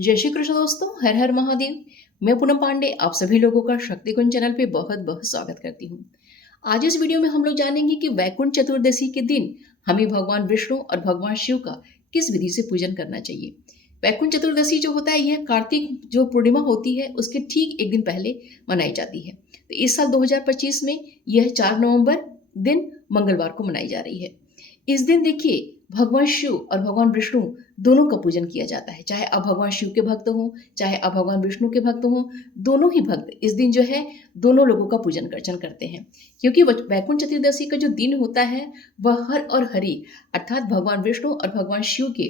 जय श्री कृष्ण दोस्तों, हर हर महादेव। मैं पूनम पांडे आप सभी लोगों का शक्ति कुंज चैनल पे बहुत बहुत स्वागत करती हूँ। आज इस वीडियो में हम लोग जानेंगे कि वैकुंठ चतुर्दशी के दिन हमें भगवान विष्णु और भगवान शिव का किस विधि से पूजन करना चाहिए। वैकुंठ चतुर्दशी जो होता है यह कार्तिक जो पूर्णिमा होती है उसके ठीक एक दिन पहले मनाई जाती है। तो इस साल 2025 में यह 4 नवंबर दिन मंगलवार को मनाई जा रही है। इस दिन देखिए भगवान शिव और भगवान विष्णु दोनों का पूजन किया जाता है। चाहे आप भगवान शिव के भक्त हों, चाहे आप भगवान विष्णु के भक्त हों, दोनों ही भक्त इस दिन जो है दोनों लोगों का पूजन अर्चन करते हैं। क्योंकि वैकुंठ चतुर्दशी का जो दिन होता है वह हर और हरि अर्थात भगवान विष्णु और भगवान शिव के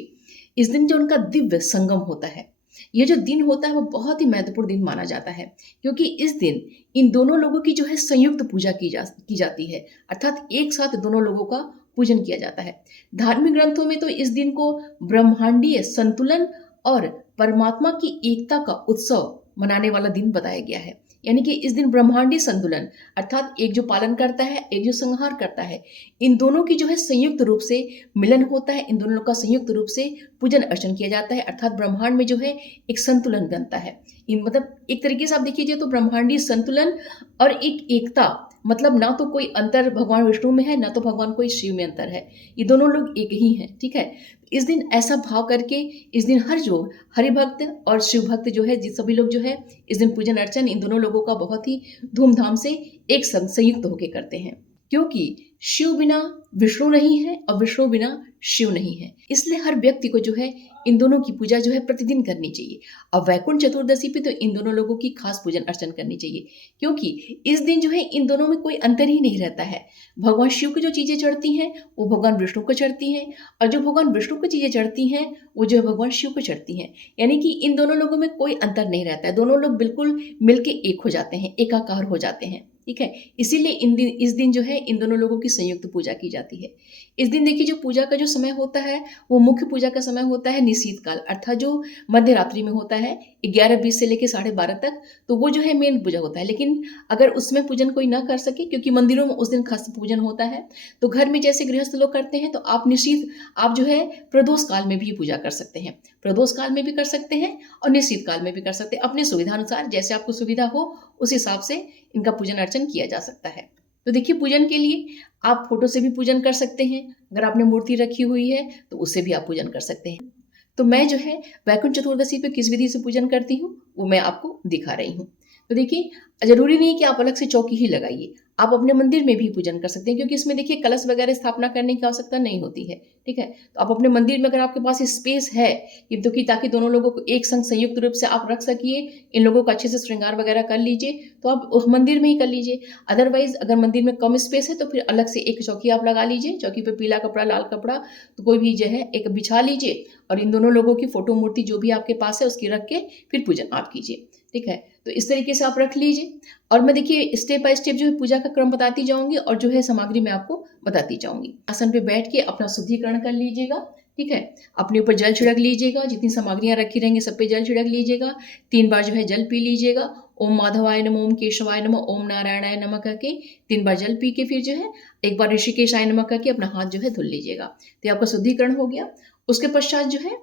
इस दिन जो उनका दिव्य संगम होता है, ये जो दिन होता है वो बहुत ही महत्वपूर्ण दिन माना जाता है। क्योंकि इस दिन इन दोनों लोगों की जो है संयुक्त पूजा की जाती है, अर्थात एक साथ दोनों लोगों का पूजन किया जाता है। धार्मिक ग्रंथों में तो इस दिन को ब्रह्मांडीय संतुलन और परमात्मा की एकता का उत्सव मनाने वाला दिन बताया गया है। यानी कि इस दिन ब्रह्मांडीय संतुलन अर्थात एक जो पालन करता है, एक जो संहार करता है, इन दोनों की जो है संयुक्त रूप से मिलन होता है। इन दोनों लोग का संयुक्त रूप से पूजन अर्चन किया जाता है, अर्थात ब्रह्मांड में जो है एक संतुलन बनता है। इन मतलब एक तरीके से आप देखिए तो ब्रह्मांडीय संतुलन और एक एकता, मतलब ना तो कोई अंतर भगवान विष्णु में है, ना तो भगवान कोई शिव में अंतर है, ये दोनों लोग एक ही हैं। ठीक है, इस दिन ऐसा भाव करके इस दिन हरि भक्त और शिव भक्त जो है सभी लोग जो है इस दिन पूजन अर्चन इन दोनों लोगों का बहुत ही धूमधाम से एक संग संयुक्त होकर करते हैं। क्योंकि शिव बिना विष्णु नहीं है और विष्णु बिना शिव नहीं है, इसलिए हर व्यक्ति को जो है इन दोनों की पूजा जो है प्रतिदिन करनी चाहिए। और वैकुंठ चतुर्दशी पे तो इन दोनों लोगों की खास पूजन अर्चन करनी चाहिए। क्योंकि इस दिन जो है इन दोनों में कोई अंतर ही नहीं रहता है। भगवान शिव को जो चीजें चढ़ती हैं वो भगवान विष्णु को चढ़ती हैं, और जो भगवान विष्णु को चीजें चढ़ती हैं वो जो है भगवान शिव को चढ़ती हैं। यानी कि इन दोनों लोगों में कोई अंतर नहीं रहता है, दोनों लोग बिल्कुल मिलके एक हो जाते हैं, एकाकार हो जाते हैं। ठीक है, इसीलिए इस दिन जो है इन दोनों लोगों की संयुक्त पूजा की जाती है। इस दिन देखिए जो पूजा का जो समय होता है वो मुख्य पूजा का समय होता है निशीत काल, अर्थात जो मध्य रात्रि में होता है 11:20 से लेकर 12:30 तक, तो वो जो है मेन पूजा होता है। लेकिन अगर उसमें पूजन कोई ना कर सके, क्योंकि मंदिरों में उस दिन खास पूजन होता है, तो घर में जैसे गृहस्थ लोग करते हैं तो आप जो है प्रदोष काल में भी पूजा कर सकते हैं। प्रदोष काल में भी कर सकते हैं और निशीत काल में भी कर सकते हैं, अपनी सुविधा अनुसार जैसे आपको सुविधा हो उस हिसाब से इनका पूजन अर्चन किया जा सकता है। तो देखिए पूजन के लिए आप फोटो से भी पूजन कर सकते हैं, अगर आपने मूर्ति रखी हुई है तो उससे भी आप पूजन कर सकते हैं। तो मैं जो है वैकुंठ चतुर्दशी पे किस विधि से पूजन करती हूँ वो मैं आपको दिखा रही हूँ। तो देखिए जरूरी नहीं कि आप अलग से चौकी ही लगाइए, आप अपने मंदिर में भी पूजन कर सकते हैं, क्योंकि इसमें देखिए कलश वगैरह स्थापना करने की आवश्यकता नहीं होती है। ठीक है, तो आप अपने मंदिर में अगर आपके पास स्पेस है कि ताकि दोनों लोगों को एक संग संयुक्त रूप से आप रख सकिए, इन लोगों का अच्छे से श्रृंगार वगैरह कर लीजिए, तो आप उस मंदिर में ही कर लीजिए। अदरवाइज अगर मंदिर में कम स्पेस है तो फिर अलग से एक चौकी आप लगा लीजिए, चौकी पे पीला कपड़ा लाल कपड़ा तो कोई भी जो है एक बिछा लीजिए, और इन दोनों लोगों की फोटो मूर्ति जो भी आपके पास है उसकी रख के फिर पूजन आप कीजिए। ठीक है, तो इस तरीके से आप रख लीजिए, और मैं देखिए स्टेप बाय स्टेप जो है पूजा का क्रम बताती जाऊंगी और जो है सामग्री मैं आपको बताती जाऊंगी। आसन पे बैठ के अपना शुद्धिकरण कर लीजिएगा। ठीक है, अपने ऊपर जल छिड़क लीजिएगा, जितनी सामग्रियां रखी रहेंगी सब पे जल छिड़क लीजिएगा। 3 बार जो है जल पी लीजिएगा। ओम माधवाय नमः, ओम केशवाय नमः, ओम नारायणाय नमः करके 3 बार जल पी के फिर जो है एक बार ऋषिकेशाय नमः करके अपना हाथ जो है धुल लीजिएगा। तो आपका शुद्धिकरण हो गया। उसके पश्चात जो है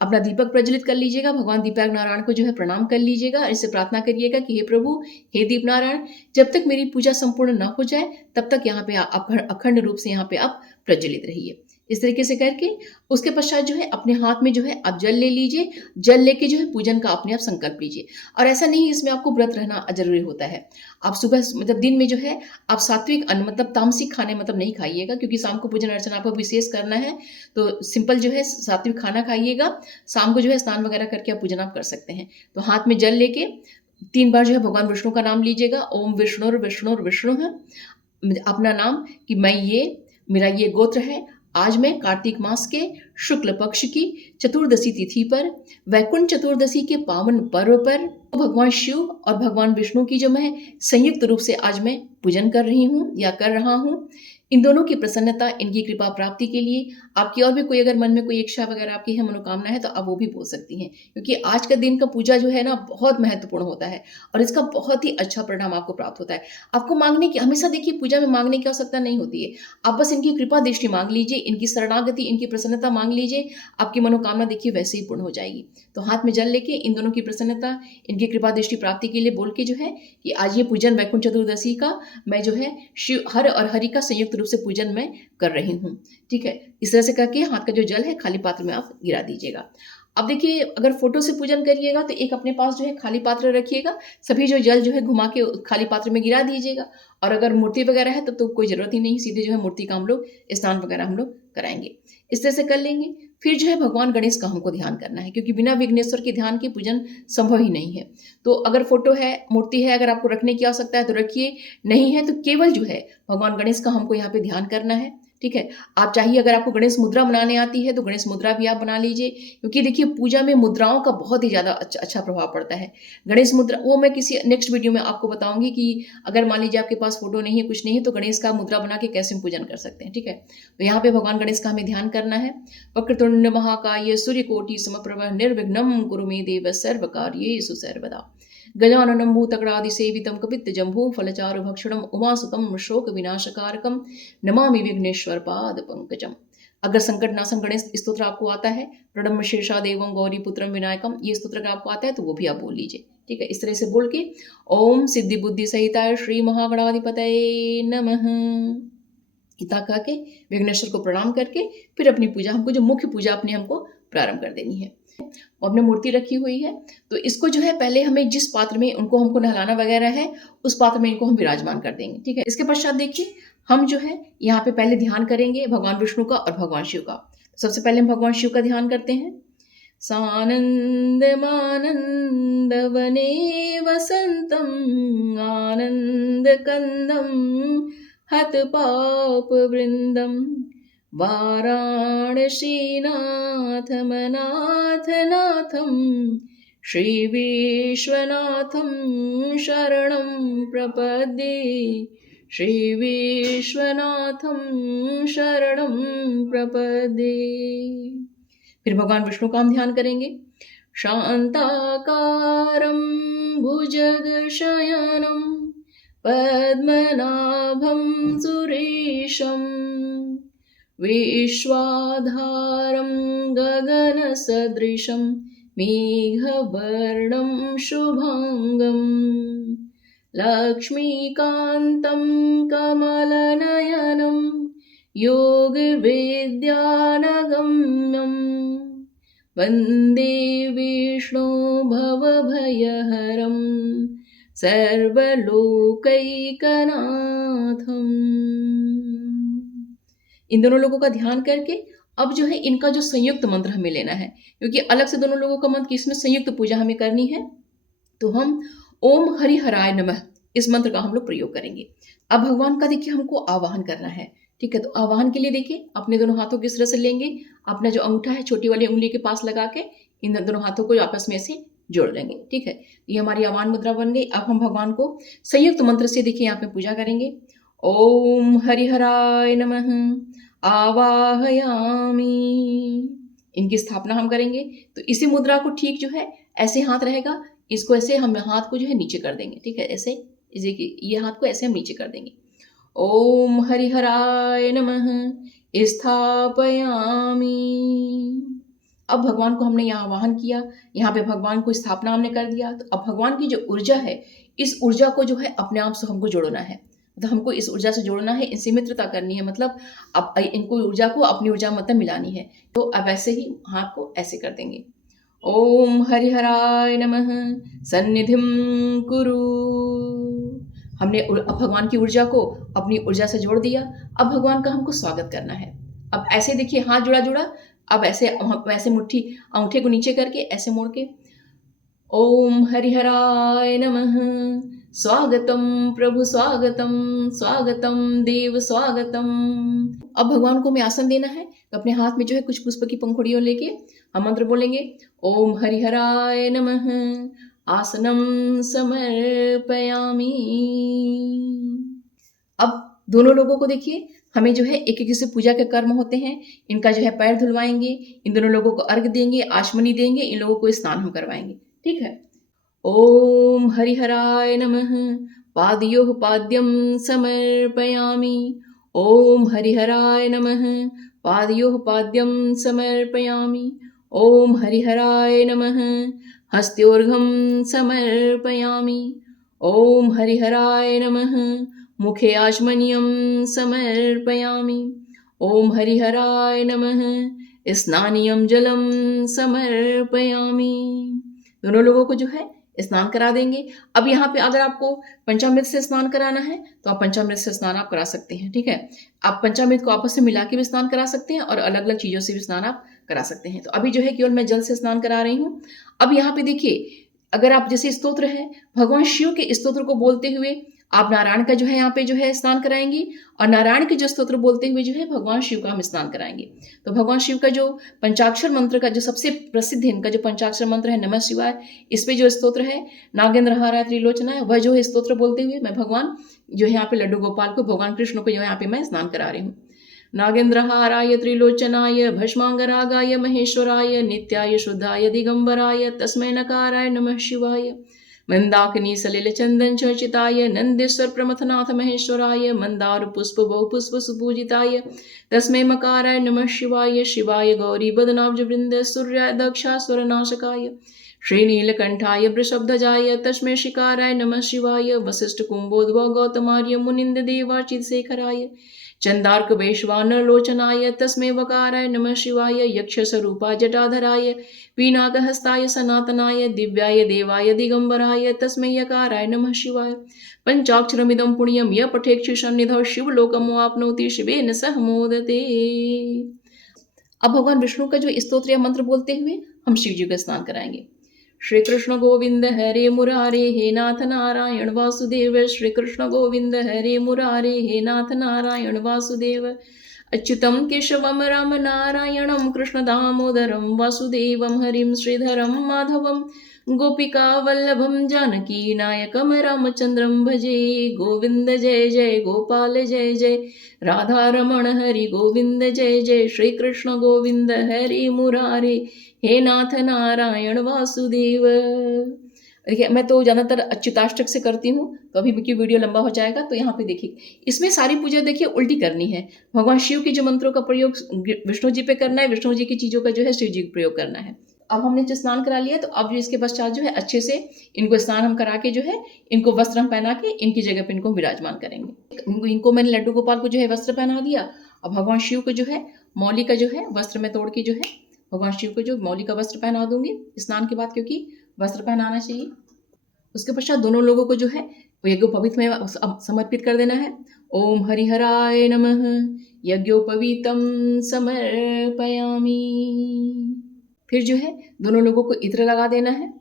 अपना दीपक प्रज्वलित कर लीजिएगा, भगवान दीपक नारायण को जो है प्रणाम कर लीजिएगा और इससे प्रार्थना करिएगा कि हे प्रभु, हे दीप नारायण, जब तक मेरी पूजा संपूर्ण न हो जाए तब तक यहाँ पे आप अखंड रूप से यहाँ पे आप प्रज्वलित रहिए। इस तरीके से करके उसके पश्चात जो है अपने हाथ में जो है आप जल ले लीजिए। जल लेके जो है पूजन का अपने आप संकल्प लीजिए। और ऐसा नहीं इसमें आपको व्रत रहना जरूरी होता है। आप सुबह मतलब दिन में जो है आप सात्विक अन्न मतलब तामसिक खाने मतलब नहीं खाइएगा, क्योंकि शाम को पूजन अर्चना आपको विशेष करना है, तो सिंपल जो है सात्विक खाना खाइएगा। शाम को जो है स्नान वगैरह करके आप पूजन आप कर सकते हैं। तो हाथ में जल लेके 3 बार जो है भगवान विष्णु का नाम लीजिएगा। ओम विष्णुर विष्णुर विष्णु है, अपना नाम कि मेरा ये गोत्र है। आज मैं कार्तिक मास के शुक्ल पक्ष की चतुर्दशी तिथि पर वैकुंठ चतुर्दशी के पावन पर्व पर भगवान शिव और भगवान विष्णु की जो मैं संयुक्त रूप से आज मैं पूजन कर रही हूँ या कर रहा हूँ। इन दोनों की प्रसन्नता, इनकी कृपा प्राप्ति के लिए आपकी और भी कोई अगर मन में कोई इच्छा वगैरह आपकी है, मनोकामना है, तो आप वो भी बोल सकती हैं। क्योंकि आज का दिन का पूजा जो है ना बहुत महत्वपूर्ण होता है और इसका बहुत ही अच्छा परिणाम आपको प्राप्त होता है। आपको माँगने की हमेशा देखिए पूजा में माँगने की आवश्यकता नहीं होती है। आप बस इनकी कृपा दृष्टि माँग लीजिए, इनकी शरणागति, इनकी प्रसन्नता माँग लीजिए, आपकी मनोकामना देखिए वैसे ही पूर्ण हो जाएगी। तो हाथ में जल लेके इन दोनों की प्रसन्नता, इनकी कृपा दृष्टि प्राप्ति के लिए बोल के जो है कि आज ये पूजन वैकुंठ चतुर्दशी का मैं जो है शिव हर और हरि का संयुक्त रूप से पूजन मैं कर रही हूँ। ठीक है? इस तरह से करके हाथ का जो जल है खाली पात्र में आप गिरा दीजिएगा। अब देखिए अगर फ़ोटो से पूजन करिएगा तो एक अपने पास जो है खाली पात्र रखिएगा, सभी जो जल जो है घुमा के खाली पात्र में गिरा दीजिएगा और अगर मूर्ति वगैरह है तब तो कोई ज़रूरत ही नहीं, सीधे जो है मूर्ति का हम लोग स्नान वगैरह हम लोग कराएँगे। इस तरह से कर लेंगे। फिर जो है भगवान गणेश का हमको ध्यान करना है क्योंकि बिना विघ्नेश्वर के ध्यान के पूजन संभव ही नहीं है। तो अगर फ़ोटो है, मूर्ति है, अगर आपको रखने की आवश्यकता है तो रखिए, नहीं है तो केवल जो है भगवान गणेश का हमको यहाँ पे ध्यान करना है। ठीक है? आप चाहिए अगर आपको गणेश मुद्रा बनाने आती है तो गणेश मुद्रा भी आप बना लीजिए क्योंकि देखिए पूजा में मुद्राओं का बहुत ही ज़्यादा अच्छा प्रभाव पड़ता है। गणेश मुद्रा वो मैं किसी नेक्स्ट वीडियो में आपको बताऊँगी कि अगर मान लीजिए आपके पास फ़ोटो नहीं है, कुछ नहीं है तो गणेश का मुद्रा बना के कैसे हम पूजन कर सकते हैं। ठीक है? तो यहाँ पे भगवान गणेश का हमें ध्यान करना है। वक्रतुंड महाकाय सूर्यकोटि समप्रभ निर्विघ्नं कुरु मे देव सर्वकार्येषु सर्वदा। गजाननं भूतगणादिसेवितं कपित्थजम्बूफलचारुभक्षणम् उमासुतं शोकविनाशकारकं नमामि विघ्नेश्वर पादपङ्कजम्। अगर संकटनाशन गणेश स्तोत्र आपको आता है, प्रणम्य शीर्षादेवं गौरीपुत्रं विनायकं, ये स्तोत्र अगर आपको आता है तो वो भी आप बोल लीजिए। ठीक है? इस तरह से बोल के ओम सिद्धि बुद्धि सहिताय श्री महागणाधिपतये नमः इतना कह के विघ्नेश्वर को प्रणाम करके फिर अपनी पूजा हमको जो मुख्य पूजा अपने हमको प्रारंभ कर देनी है। और हमने मूर्ति रखी हुई है तो इसको जो है पहले हमें जिस पात्र में उनको हमको नहलाना वगैरह है उस पात्र में इनको हम विराजमान कर देंगे। ठीक है? इसके पश्चात देखिए हम जो है यहाँ पे पहले ध्यान करेंगे भगवान विष्णु का और भगवान शिव का। सबसे पहले हम भगवान शिव का ध्यान करते हैं। सानन्दमानन्दवने वसन्तम् आनन्दकन्दं हतपापवृन्दं वाराणसीनाथमनाथनाथं श्रीविश्वनाथं शरणं प्रपद्ये श्रीविश्वनाथं शरणं प्रपद्ये। फिर भगवान विष्णु का हम ध्यान करेंगे। शांताकारं भुजगशयनं पद्मनाभं सुरेशं विश्वाधारं गगनसदृशं मेघवर्णं शुभांगं लक्ष्मीकान्तं कमलनयनं योगविद्यानगम्यं वन्दे विष्णु भवभयहरं सर्वलोकैकनाथम्। इन दोनों लोगों का ध्यान करके अब जो है इनका जो संयुक्त मंत्र हमें लेना है क्योंकि अलग से दोनों लोगों का मंत्र इसमें संयुक्त पूजा हमें करनी है। तो हम ओम हरिहराय नमः इस मंत्र का हम लोग प्रयोग करेंगे। अब भगवान का देखिए हमको आवाहन करना है। ठीक है? तो आवाहन के लिए देखिए अपने दोनों हाथों को इस तरह से लेंगे, अपना जो अंगूठा है छोटी वाली उंगली के पास लगा के इन दोनों हाथों को आपस में ऐसे जोड़ लेंगे। ठीक है? ये हमारी आवाहन मुद्रा बन गई। अब हम भगवान को संयुक्त मंत्र से देखिए यहाँ पे पूजा करेंगे। ओम हरिहराय नमः आवाहयामि। इनकी स्थापना हम करेंगे तो इसी मुद्रा को ठीक जो है ऐसे हाथ रहेगा, इसको ऐसे हम हाथ को जो है नीचे कर देंगे। ठीक है? ऐसे ये हाथ को ऐसे हम नीचे कर देंगे। ओम हरिहराय नमः स्थापयामि। अब भगवान को हमने यहाँ आवाहन किया, यहाँ पे भगवान को स्थापना हमने कर दिया। तो अब भगवान की जो ऊर्जा है इस ऊर्जा को जो है अपने आप से हमको जोड़ना है। मतलब हमको इस ऊर्जा से जोड़ना है, इनसे मित्रता करनी है, मतलब अब इनको ऊर्जा को अपनी ऊर्जा मतलब मिलानी है। तो अब ऐसे ही हाथ को ऐसे कर देंगे। ओम हरिहराय नमः सन्निधिं कुरु। हमने अब भगवान की ऊर्जा को अपनी ऊर्जा से जोड़ दिया। अब भगवान का हमको स्वागत करना है। अब ऐसे देखिए हाथ जुड़ा जुड़ा। अब ऐसे मुट्ठी अंगूठे को नीचे करके ऐसे मोड़ के ओम हरिहराय नमः स्वागतम प्रभु स्वागतम स्वागतम देव स्वागतम। अब भगवान को हमें आसन देना है। तो अपने हाथ में जो है कुछ पुष्प की पंखुड़ियों लेके हम मंत्र बोलेंगे। ओम हरिहराय नमः आसनम समर्पयामि। अब दोनों लोगों को देखिए हमें जो है एक एक से पूजा के कर्म होते हैं, इनका जो है पैर धुलवाएंगे, इन दोनों लोगों को अर्घ देंगे, आचमनी देंगे, इन लोगों को स्नान हम करवाएंगे। ठीक है। ओम हरिहराय नमः। पादयोः पाद्यं समर्पयामि। ओम हरिहराय नमः। पादयोः पाद्यं समर्पयामि। ओम हरिहराय नमः। हस्तयोर्घं समर्पयामि। ओम हरिहराय नमः। मुखे आचमनीयं समर्पयामि। ओम हरिहराय नमः। स्नानीयं जलं समर्पयामि। दोनों लोगों को जो है स्नान करा देंगे। अब यहाँ पे अगर आपको पंचामृत से स्नान कराना है तो आप पंचामृत से स्नान आप करा सकते हैं। ठीक है। आप पंचामृत को आपस में मिला के भी स्नान करा सकते हैं और अलग अलग चीज़ों से भी स्नान आप करा सकते हैं। तो अभी जो है केवल मैं जल से स्नान करा रही हूँ। अब यहाँ पे देखिए, अगर आप जैसे स्तोत्र है, भगवान शिव के स्तोत्र को बोलते हुए आप नारायण का जो है यहाँ पे जो है स्नान कराएंगे, और नारायण के जो स्तोत्र बोलते हुए जो है भगवान शिव का हम स्नान कराएंगे। तो भगवान शिव का जो पंचाक्षर मंत्र का जो सबसे प्रसिद्ध है, इनका जो पंचाक्षर मंत्र है नमः शिवाय, इस पे जो स्तोत्र है नागेंद्र हाराय त्रिलोचनाय, वह जो है स्तोत्र बोलते हुए मैं भगवान जो है यहाँ पे लड्डू गोपाल को, भगवान कृष्ण को जो है यहाँ पे मैं स्नान करा रही हूँ। नागेंद्रहाराय त्रिलोचनाय भस्मांगरागाय महेश्वराय नित्याय शुद्धाय दिगंबराय तस्मै नकाराय नमः शिवाय। मंदाकिनी सलिल चंदन चर्चिताय नंदेश्वर प्रमथनाथ महेश्वराय मंदार पुष्प बहु पुष्प सुपूजिताय तस्मै मकाराय नमः शिवाय। शिवाय गौरी बदनाब्ज वृंद सूर्याय दक्षासुर नाशकाय श्रीनीलकंठाय वृषभध्वजाय तस्मै शिकाराय नमः शिवाय। वसिष्ठ कुंभोद्भव गौतमार्य मुनिंद देवाचित शेखराय चंदार्क वैश्वानर लोचनाय तस्मै वकाराय नमः शिवाय। यक्ष स्वरूपाय जटाधराय पीनाकहस्ताय सनातनाय दिव्याय देवाय दिगंबराय तस्मै यकाराय नमः शिवाय। पंचाक्षरमिदं पुण्यं य पठेक्षुषन्निधौ शिवलोकमवाप्नोति शिवेन सह मोदते। अब भगवान विष्णु का जो स्तोत्र या मंत्र बोलते हुए हम शिव जी का स्नान कराएंगे। श्री कृष्ण गोविंद हरे मुरारे हे नाथ नारायण वासुदेव। श्री कृष्ण गोविंद हरे मुरारे हे नाथ नारायण वासुदेव। अच्युतं केशवं राम नारायणं कृष्ण दामोदरं वासुदेवं हरिं श्रीधरं माधवं गोपिका वल्लभं जानकी नायकं रामचंद्रं भजे। गोविंद जय जय गोपाल जय जय राधा रमण हरि गोविंद जय जय। श्री कृष्ण गोविंद हरि मुरारे हे नाथ नारायण वासुदेव। देखिए, मैं तो ज़्यादातर अच्युताष्टक से करती हूँ, तो अभी क्योंकि वीडियो लंबा हो जाएगा, तो यहाँ पे देखिए इसमें सारी पूजा देखिए उल्टी करनी है। भगवान शिव के जो मंत्रों का प्रयोग विष्णु जी पे करना है, विष्णु जी की चीज़ों का जो है शिव जी को प्रयोग करना है। अब हमने जो स्नान करा लिया, तो अब जो इसके पश्चात जो है अच्छे से इनको स्नान हम करा के जो है इनको वस्त्र हम पहना के इनकी जगह पे इनको विराजमान करेंगे। इनको मैंने लड्डू गोपाल को जो है वस्त्र पहना दिया। अब भगवान शिव को जो है मौली का जो है वस्त्र में तोड़ के जो है भगवान शिव को जो मौली का वस्त्र पहना दूंगी स्नान के बाद, क्योंकि वस्त्र पहनाना चाहिए। उसके पश्चात दोनों लोगों को जो है यज्ञोपवीत में समर्पित कर देना है। ओम हरिहराय नमः यज्ञोपवीतम समर्पयामि। फिर जो है दोनों लोगों को इत्र लगा देना है।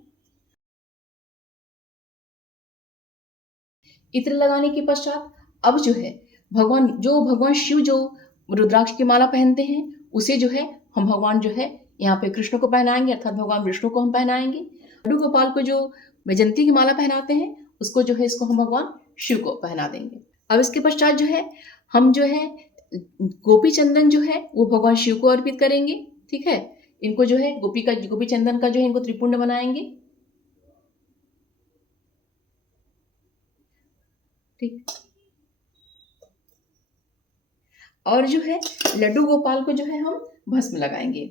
इत्र लगाने के पश्चात अब जो है भगवान शिव जो रुद्राक्ष की माला पहनते हैं, उसे जो है हम भगवान जो है यहाँ पे कृष्ण को पहनाएंगे, अर्थात भगवान विष्णु को हम पहनाएंगे। लड्डू गोपाल को जो वैजयंती की माला पहनाते हैं, उसको जो है इसको हम भगवान शिव को पहना देंगे। अब इसके पश्चात जो है हम जो है गोपी चंदन जो है वो भगवान शिव को अर्पित करेंगे। ठीक है। इनको जो है गोपी चंदन का जो है इनको त्रिपुंड बनाएंगे। ठीक। और जो है लड्डू गोपाल को जो है हम भस्म लगाएंगे।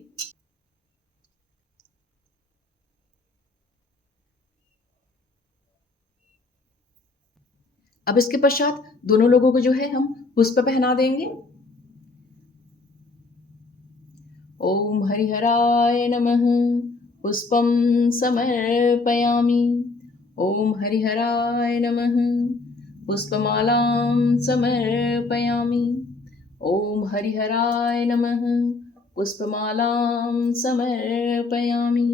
अब इसके पश्चात दोनों लोगों को जो है हम पुष्प पहना देंगे। ओम हरिहराय नमः पुष्पं समर्पयामि। ओम हरिहराय नमः पुष्पमालां समर्पयामि। ओम हरिहराय नमः पुष्पमालां समर्पयामि।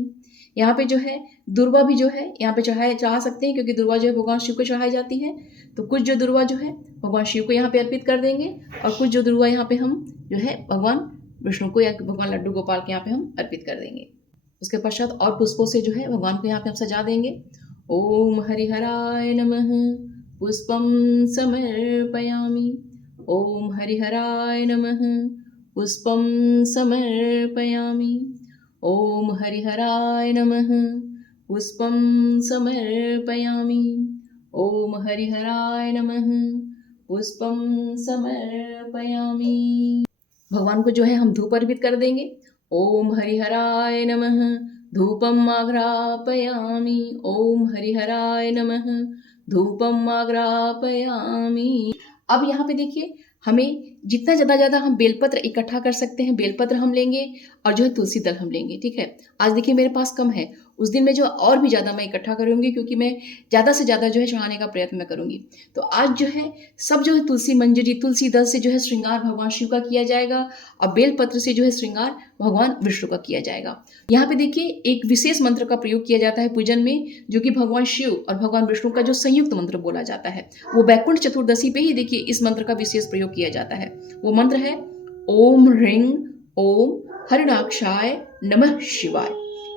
यहाँ पे जो है दुर्वा भी जो है यहाँ पे चढ़ा सकते हैं, क्योंकि दुर्वा जो है भगवान शिव को चढ़ाई जाती है। तो कुछ जो दुर्वा जो है भगवान शिव को यहाँ पे अर्पित कर देंगे, और कुछ जो दुर्वा यहाँ पे हम जो है भगवान विष्णु को या भगवान लड्डू गोपाल के यहाँ पे हम अर्पित कर देंगे। उसके पश्चात और पुष्पों से जो है भगवान को यहाँ पे हम सजा देंगे। ओम हरिहराय नमः पुष्पं समर्पयामि। ॐ हरिहराय नमः पुष्पं समर्पयामि। ॐ हरिहराय नमः पुष्पं समर्पयामि। ॐ हरिहराय नमः पुष्पं समर्पयामि। भगवान को जो है हम धूप अर्पित कर देंगे। ओम हरिहराय नमः धूपम आघ्रापयामि। ओम हरिहराय नमः धूपम आघ्रापयामि। अब यहाँ पे देखिए, हमें जितना ज़्यादा हम बेलपत्र इकट्ठा कर सकते हैं, बेलपत्र हम लेंगे और जो है तुलसी दल हम लेंगे। ठीक है, आज देखिए मेरे पास कम है, उस दिन में जो और भी ज़्यादा मैं इकट्ठा करूँगी, क्योंकि मैं ज़्यादा से ज़्यादा जो है चढ़ाने का प्रयत्न मैं करूँगी। तो आज जो है सब जो है तुलसी मंजरी, तुलसी दल से जो है श्रृंगार भगवान शिव का किया जाएगा और बेलपत्र से जो है श्रृंगार भगवान विष्णु का किया जाएगा। यहाँ पे देखिए एक विशेष मंत्र का प्रयोग किया जाता है पूजन में, जो कि भगवान शिव और भगवान विष्णु का जो संयुक्त मंत्र बोला जाता है, वो वैकुंठ चतुर्दशी पे ही देखिए इस मंत्र का विशेष प्रयोग किया जाता है। वो मंत्र है ओम ह्रीं ओम हरिणाक्षाय नमः शिवाय।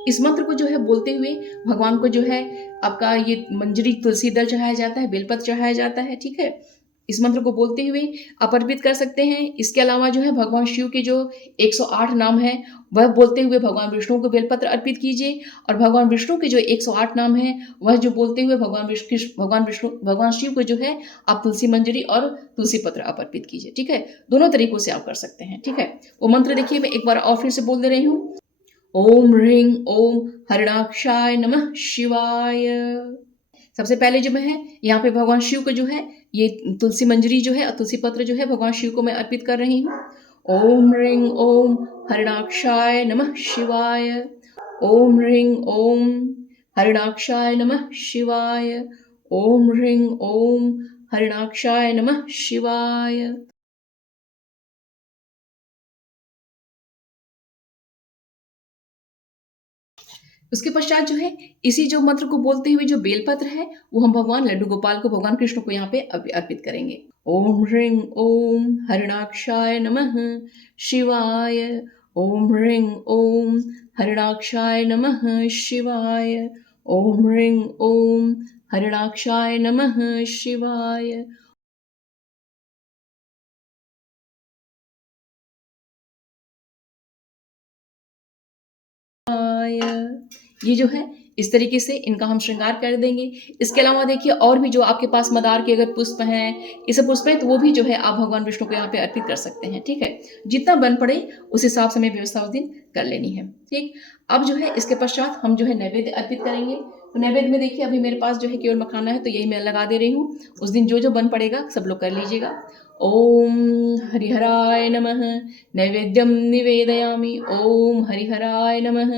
इस मंत्र को जो है बोलते हुए भगवान को जो है आपका ये मंजरी तुलसी दल चढ़ाया जाता है, बेलपत्र चढ़ाया जाता है। ठीक है, इस मंत्र को बोलते हुए आप अर्पित कर सकते हैं। इसके अलावा जो है भगवान शिव के जो 108 नाम है वह बोलते हुए भगवान विष्णु को बेलपत्र अर्पित कीजिए, और भगवान विष्णु के जो 108 नाम है वह जो बोलते हुए भगवान शिव को जो है आप तुलसी मंजरी और तुलसी पत्र आप अर्पित कीजिए। ठीक है, दोनों तरीकों से आप कर सकते हैं। ठीक है, वो मंत्र देखिए मैं एक बार और फिर से बोल दे रही हूँ। ओम ह्रीं ओम हरिणाक्षाय नमः शिवाय। सबसे पहले जो मैं है यहाँ पे भगवान शिव को जो है ये तुलसी मंजरी जो है और तुलसी पत्र जो है भगवान शिव को मैं अर्पित कर रही हूँ। ओम ह्रीं ओम हरिणाक्षाय नमः शिवाय। ओम ह्रीं ओम हरिणाक्षाय नमः शिवाय। ओम ह्रीं ओम हरिणाक्षाय नमः शिवाय। उसके पश्चात जो है इसी जो मंत्र को बोलते हुए जो बेलपत्र है वो हम भगवान लड्डू गोपाल को, भगवान कृष्ण को यहाँ पे अर्पित करेंगे। ओम ह्रीं ओम हरिणाक्षाय नमः शिवाय। ओम ह्रीं ओम हरिणाक्षाय नमः शिवाय। ओम ह्रीं ओम हरिणाक्षाय नमः शिवाय। ये जो है इस तरीके से इनका हम श्रृंगार कर देंगे। इसके अलावा देखिए और भी जो आपके पास मदार के अगर पुष्प हैं, ये सब पुष्प हैं, तो वो भी जो है आप भगवान विष्णु को यहाँ पे अर्पित कर सकते हैं। ठीक है, जितना बन पड़े उस हिसाब से हमें व्यवस्था उस दिन कर लेनी है। ठीक, अब जो है इसके पश्चात हम जो है नैवेद्य अर्पित करेंगे। तो नैवेद्य में देखिए अभी मेरे पास जो है केवल मखाना है, तो यही मैं लगा दे रही हूँ। उस दिन जो जो बन पड़ेगा सब लोग कर लीजिएगा। ओम हरिहराय नमः नैवेद्यम निवेदयामि। ओम हरिहराय नमः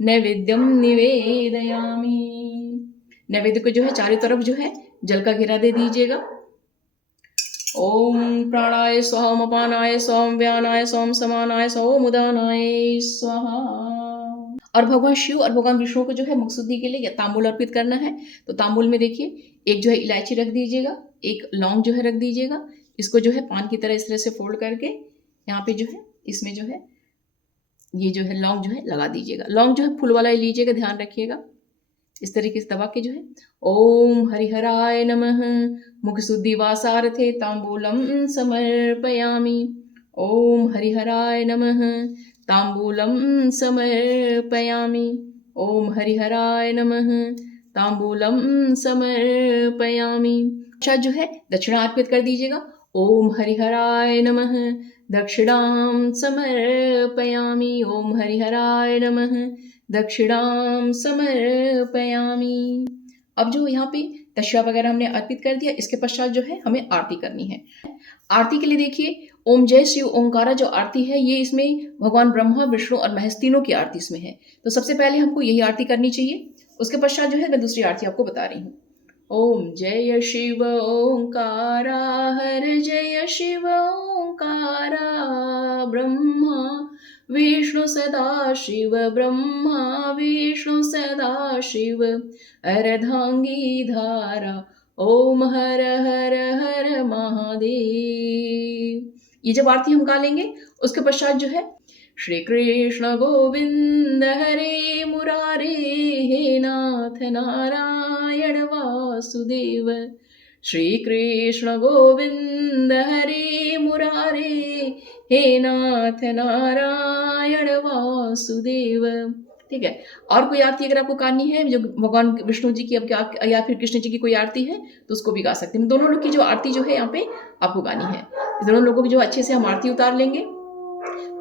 नैवेद्यम निवेदयामि। नैवेद्य को जो है चारों तरफ जो है जल का घेरा दे दीजिएगा। ओम प्राणाय स्वाहा अपानाय स्वाहा व्यानाय स्वाहा समानाय स्वाहा उदानाय स्वाहा। और भगवान शिव और भगवान विष्णु को जो है मुख शुद्धि के लिए या तांबूल अर्पित करना है। तो तांबूल में देखिए एक जो है इलायची रख दीजिएगा, एक लौंग जो है रख दीजिएगा। इसको जो है पान की तरह इस तरह से फोल्ड करके यहाँ पे जो है इसमें जो है ये जो है लौंग जो है लगा दीजिएगा। लौंग जो है फूल वाला ही लीजिएगा, ध्यान रखिएगा। इस तरीके से दबा के जो है ओम हरिहराय नमः मुख शुद्धि वासार्थे तांबूलम समर्पयामि। ओम हरिहराय नमः तांबूलम समर्पयामि। ओम हरिहराय नमः तांबूलम समर्पयामि। अच्छा जो है दक्षिणा अर्पित कर दीजिएगा। ओम हरिहराय नमः दक्षिणां समर्पयामि। ओम हरिहराय नमः दक्षिणां समर्पयामि। अब जो यहाँ पे दक्षिणा वगैरह हमने अर्पित कर दिया, इसके पश्चात जो है हमें आरती करनी है। आरती के लिए देखिए ओम जय शिव ओंकारा जो आरती है ये इसमें भगवान ब्रह्मा विष्णु और महेश तीनों की आरती इसमें है। तो सबसे पहले हमको यही आरती करनी चाहिए। उसके पश्चात जो है मैं दूसरी आरती आपको बता रही हूँ। ओम जय शिव ओंकारा हर जय शिव ओंकारा ब्रह्मा विष्णु सदा शिव ब्रह्मा विष्णु सदा शिव अर्धांगी धारा ओम हर हर हर महादेव। ये जब आरती हम गा लेंगे उसके पश्चात जो है श्री कृष्ण गोविंद हरे मुरारे हे नाथ नारायण वासुदेव श्री कृष्ण गोविंद हरे मुरारे, हे नाथ नारायण वासुदेव। ठीक है। और कोई आरती अगर आपको गानी है जो भगवान विष्णु जी की अब या फिर कृष्ण जी की कोई आरती है तो उसको भी गा सकते हैं। दोनों लोग की जो आरती जो है यहाँ पे आपको गानी है, दोनों लोगों की जो अच्छे से हम आरती उतार लेंगे।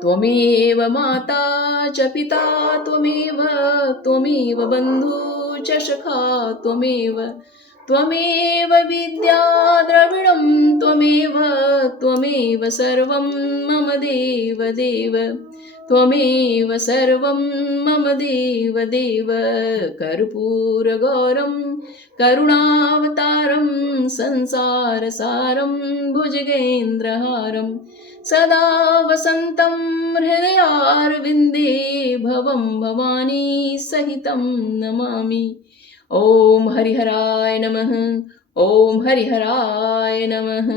त्वमेव माता च पिता त्वमेव, त्वमेव बन्धु च सखा त्वमेव, त्वमेव विद्या द्रविणं त्वमेव, त्वमेव सर्वं मम देव देव, त्वमेव सर्वं मम देव देव। कर्पूरगौरं करुणावतारं संसारसारं भुजगेन्द्रहारं सदा वसन्तं हृदयारविन्दे भवं भवानी सहितं नमामि। ओम हरिहराय नमः, ओम हरिहराय नमः।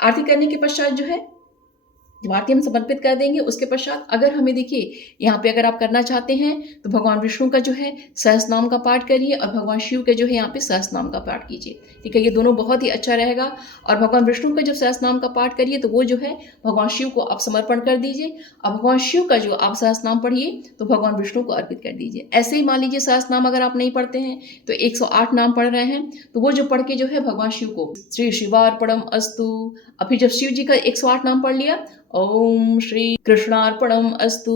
आरती करने के पश्चात जो है जब आरती हम समर्पित कर देंगे उसके पश्चात अगर हमें देखिए यहाँ पे अगर आप करना चाहते हैं तो भगवान विष्णु का जो है सहस्रनाम का पाठ करिए और भगवान शिव के जो है यहाँ पे सहस्रनाम का पाठ कीजिए। ठीक है, ये दोनों बहुत ही अच्छा रहेगा। और भगवान विष्णु का जब सहस्रनाम का पाठ करिए तो वो जो है भगवान शिव को आप समर्पण कर दीजिए, और भगवान शिव का जो आप सहस्रनाम पढ़िए तो भगवान विष्णु को अर्पित कर दीजिए। ऐसे ही मान लीजिए सहस्रनाम अगर आप नहीं पढ़ते हैं तो 108 नाम पढ़ रहे हैं तो वो जो पढ़ के जो है भगवान शिव को श्री शिवार्पणम अस्तु, और फिर जब शिव जी का 108 नाम पढ़ लिया ओम श्री कृष्णार्पणम अस्तु।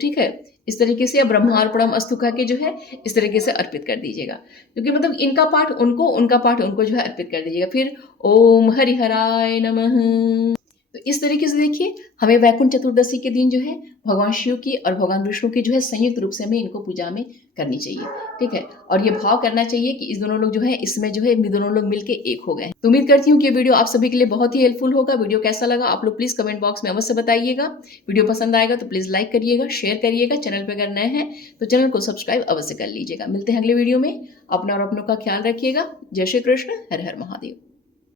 ठीक है, इस तरीके से ब्रह्मार्पणम अस्तु कह के जो है इस तरीके से अर्पित कर दीजिएगा, क्योंकि मतलब इनका पाठ उनको, उनका पाठ उनको जो है अर्पित कर दीजिएगा। फिर ओम हरिहराय नमः। तो इस तरीके से देखिए हमें वैकुंठ चतुर्दशी के दिन जो है भगवान शिव की और भगवान विष्णु की जो है संयुक्त रूप से हमें इनको पूजा में करनी चाहिए। ठीक है, और ये भाव करना चाहिए कि इस दोनों लोग जो है इसमें जो है दोनों लोग मिलके एक हो गए। तो उम्मीद करती हूँ कि ये वीडियो आप सभी के लिए बहुत ही हेल्पफुल होगा। वीडियो कैसा लगा आप लोग प्लीज कमेंट बॉक्स में अवश्य बताइएगा। वीडियो पसंद आएगा तो प्लीज लाइक करिएगा, शेयर करिएगा। चैनल पर अगर नए हैं तो चैनल को सब्सक्राइब अवश्य कर लीजिएगा। मिलते हैं अगले वीडियो में। अपना और अपनों का ख्याल रखिएगा। जय श्री कृष्ण, हर हर महादेव।